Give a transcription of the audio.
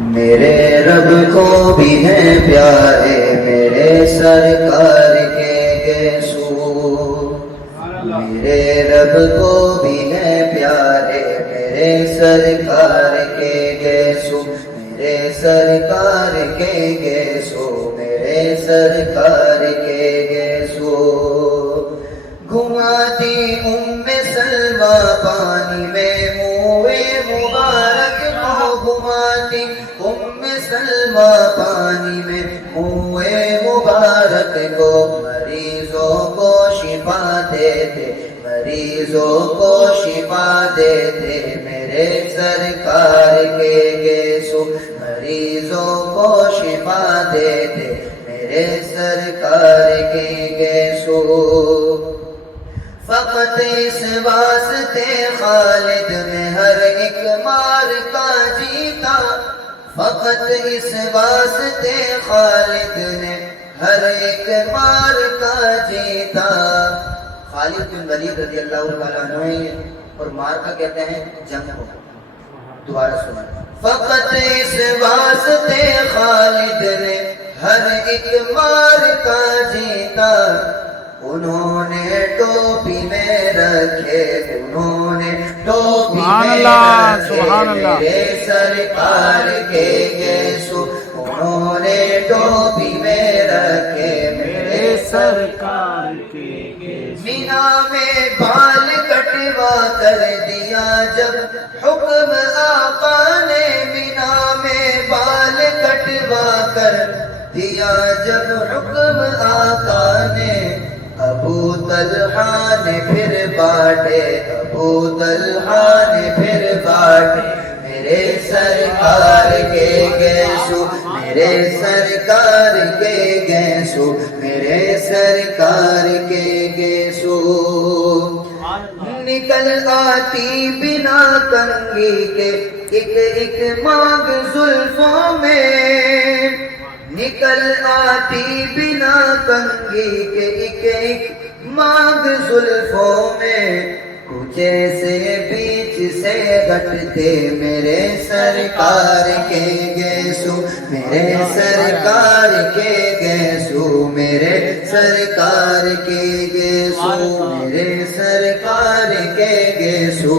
میرے رب کو بھی ہے پیارے میرے سرکار کے گیسو، میرے رب کو بھی ہے پیارے میرے سرکار کے گیسو، میرے سرکار کے گیسو، میرے سرکار کے گیسو۔ گھماتی سلمہ پانی میں منہ مبارک کو، گھماتی سلمہ پانی میں منہ مبارک کو، مریضوں کو شفا دیتے مریضوں کو شفا دیتے میرے سرکار کے گیسو، مریضوں کو شفا دیتے میرے سرکار کے گیسو۔ فقط اس واسطے خالد میں ہر ایک مار کا جیتا، فقط اس واسطے خالد نے ہر ایک مار کا جیتا۔ خالد بن ولید رضی اللہ تعالیٰ عنہ اور مار کا کہتے ہیں جنگ کو۔ دوبارہ سنیں، فقط اس واسطے خالد نے ہر ایک مار کا جیتا، انہوں نے ٹوپی میں رکھے انہوں نے ٹوپی میں رکھے میرے سرکار کے گیسو، انہوں نے ٹوپی میں رکھے میرے سرکار کے گیسو۔ مینا میں بال کٹوا کر دیا جب حکم آقا نے، مینا میں بال کٹوا کر دیا جب حکم آقا نے، ابو طلحہ نے پھر بانٹے ابو طلحہ نے پھر بانٹے میرے سرکار کے گیسو، میرے سرکار کے گیسو، میرے سرکار کے گیسو۔ نکل آتی بنا کنگھی کے ایک ایک مانگ زلفوں میں، نکل آتی بنا کنگھی کے ایک ایک مانگ زلفوں میں، کوچے سے بیچ سے گھٹتے میرے سرکار کے گیسو، میرے سرکار کے گیسو، میرے سرکار کے گیسو، میرے سرکار کے گیسو۔